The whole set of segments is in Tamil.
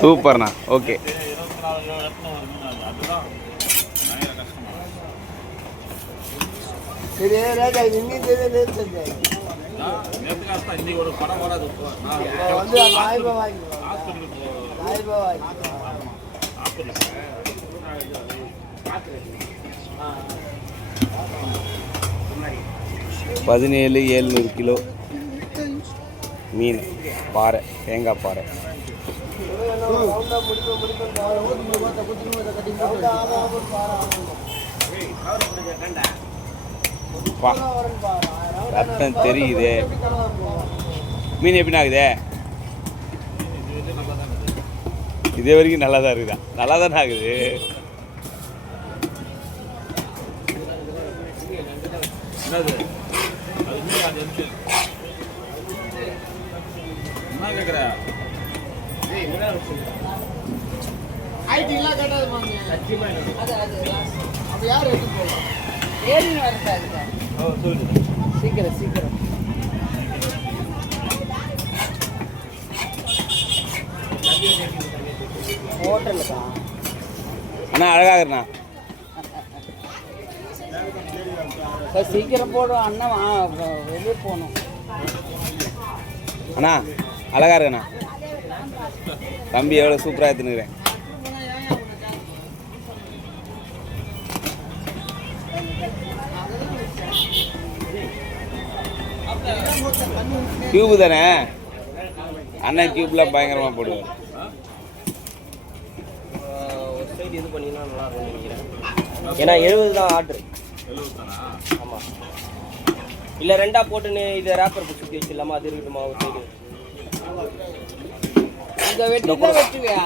சூப்பர்ண்ணா. ஓகே. ஒரு படம் வராது. 17,700 கிலோ மீன் பாறை, தேங்காய் பாறை. ரத்தம் தெரியுது. மீன் எப்படி ஆகுது? இதே வரைக்கும் நல்லா தான் இருக்குதா? நல்லா தானே ஆகுது. என்ன கேக்குற? ஐடிலாம் கேட்டாது மாங்க. அது யார் எடுத்து போலாம்? ஏறின வரதா இருக்கா? சொல்லு. சீக்கிரம். ஹோட்டலுக்கா? அண்ணா அழகா இருக்குண்ணா. சீக்கிரம் போடும் அண்ணா. வெளியே போகணும் அண்ணா. அழகா இருக்குண்ணா. தம்பி எவ்வளோ சூப்பராக எடுத்துனுக்கிறேன். கியூபு தானே அண்ணன்? கியூப்லாம் பயங்கரமாக போடுவார். ஒரு சைடு இது பண்ணிங்கன்னா நல்லா இருக்கும்னு நினைக்கிறேன். ஏன்னா 70 தான் ஆர்டர். 70 தானா? ஆமாம். இல்லை ரெண்டா போட்டுன்னு இதை ரேப்பர் சுற்றி வச்சிடலாமா? அது இருக்கட்டுமா ஒரு சைடு? இந்த வெட்டி தான் வெட்டுவியா?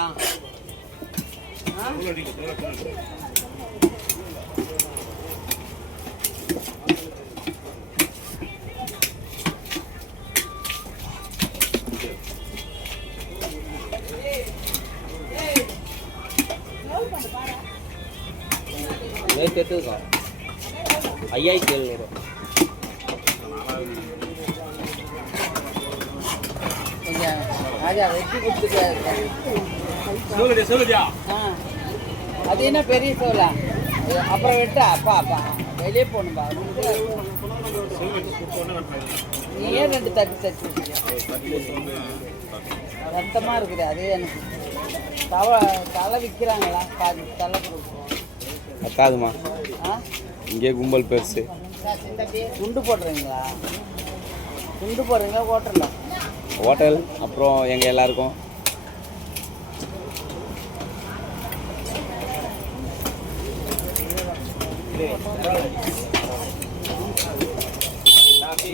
நேற்று எடுத்துக்கா 5700. ராஜா வெட்டி கொடுத்துருக்காரு. சொல்லுடியா. அது என்ன பெரிய சோலா? அப்புறம் வெட்டா அப்பா வெளியே போகணும்பா. நீ ஏன் 2 தட்டு ரத்தமாக இருக்குது. அதே எனக்கு தலை விற்கிறாங்களா? பாதி தலை கொடுப்போம். அக்காதுமா. இங்கே கும்பல் பெருசு. குண்டு போடுறீங்களா? ஹோட்டலில்? ஹோட்டல் அப்புறம் எங்கள் எல்லாருக்கும்.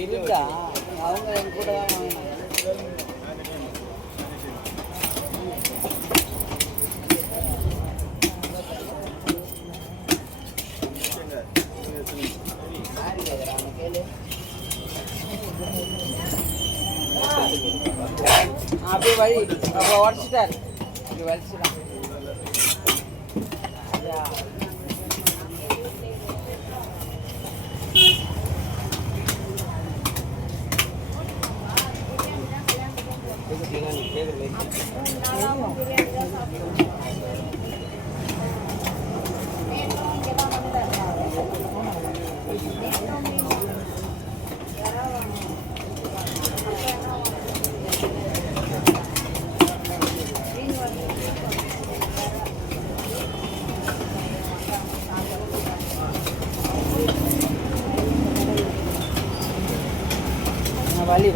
இருக்கா? அவங்க என் கூட தான் வாங்கினாங்க. அப்படியே வழி அப்போ உடச்சிட்டாரு. அப்படி வலிச்சுதான்.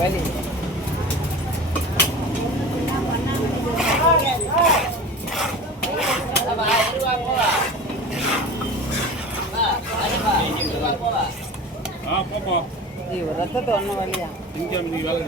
வலி ரத்தத்தை ஒன்றும் வலியா? இங்கே வேலை